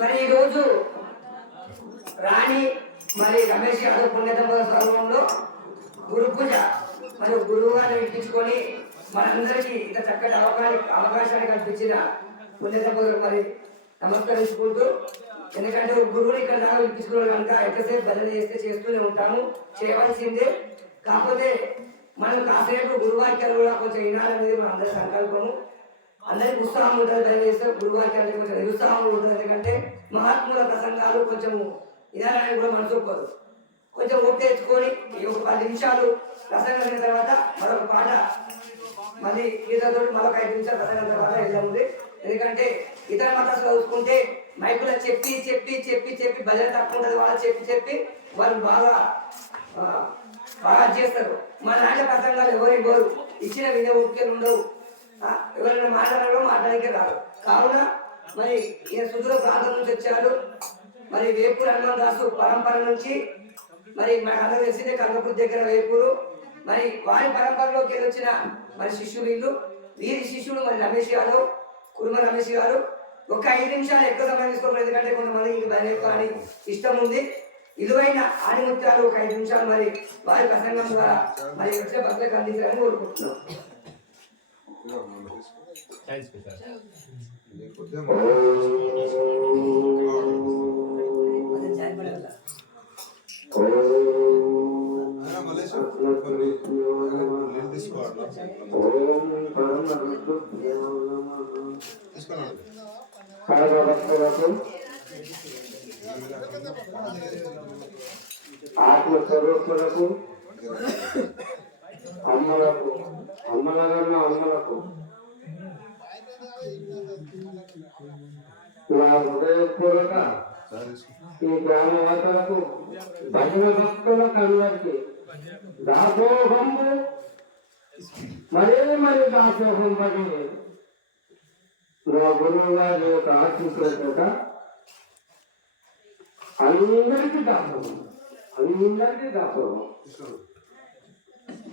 మరి ఈరోజు రాణి మరి రమేష్ యాదవ్ పుణ్యదంపతుల స్వరూపంలో గురు పూజ మరి గురువు గారిని వినిపించుకొని మనందరికీ ఇంత చక్కటి అవకాశాన్ని కల్పించిన పుణ్యదంపతులు మరి నమస్కరించుకుంటూ, ఎందుకంటే గురువుని ఇక్కడ దాకా వినిపించుకోవడం కనుక ఎంతసేపు భజన చేస్తే చేస్తూనే ఉంటాము, చేయవలసిందే. కాకపోతే మనం కాసేపు గురువాక్యాలు కూడా కొంచెం వినాలనేది మన అందరి సంకల్పము. అందరికి ఉత్సాహం ఉంటుంది, భజన చేస్తే గురువాక్యాలు కొంచెం నిరుత్సాహం ఉంటుంది. ఎందుకంటే మహాత్ముల ప్రసంగాలు కొంచెము వినాలని కూడా మనసు ఒప్పదు. కొంచెం ఒప్పు తెచ్చుకొని ఒక 10 నిమిషాలు ప్రసంగం అయిన తర్వాత మరొక పాట మళ్ళీ గీతతో మరొక 5 నిమిషాలు ప్రసంగం తర్వాత వెళ్ళాము. ఎందుకంటే ఇతర మతాలు చదువుకుంటే మైకులో చెప్పి చెప్పి చెప్పి చెప్పి భజన తక్కువ ఉంటుంది, వాళ్ళు చెప్పి చెప్పి వాళ్ళు బాగా చేస్తారు. మా నాన్న ప్రసంగాలు ఎవరు ఇచ్చిన వినే ఊరికే ఉండవు, ఎవరైనా మాట్లాడడానికి రాదు. కావున మరి ఈయన సుదూర ప్రాంతం నుంచి వచ్చాడు. మరి వేపూరు హనుమాన్ దాసు పరంపర నుంచి మరి మనకు అందరూ తెలిసిందే కంగపూర్ దగ్గర వేపూరు. మరి వారి పరంపరలోకి వచ్చిన మరి శిష్యులు వీరి శిష్యుడు మరి రమేష్ యాదవ్, కుర్మ రమేష్ గారు. ఒక 5 నిమిషాలు ఎక్కువ సమయం తీసుకోవాలి, ఎందుకంటే కొంతమంది బయలుదేరి ఇష్టం ఉంది. ఇలువైన ఆణిముత్యాలు ఒక 5 నిమిషాలు మరి వారి ప్రసంగం ద్వారా మరి వచ్చే భక్తులకు అందించాలని కోరుకుంటున్నాం. ఆత్మస్వరూపులకు అమ్మలకు అమ్మలగన్న అమ్మలకు నా హృదయపూర్వక ఈ గ్రామవాసులకు భజన భక్తులకు అందరికీ దాసోహము మరీ మరి దాసోహం పడి నా గురువు గారి యొక్క ఆశీస్సులతో అందరికీ దాసోహం, అందరికీ దాసోహం.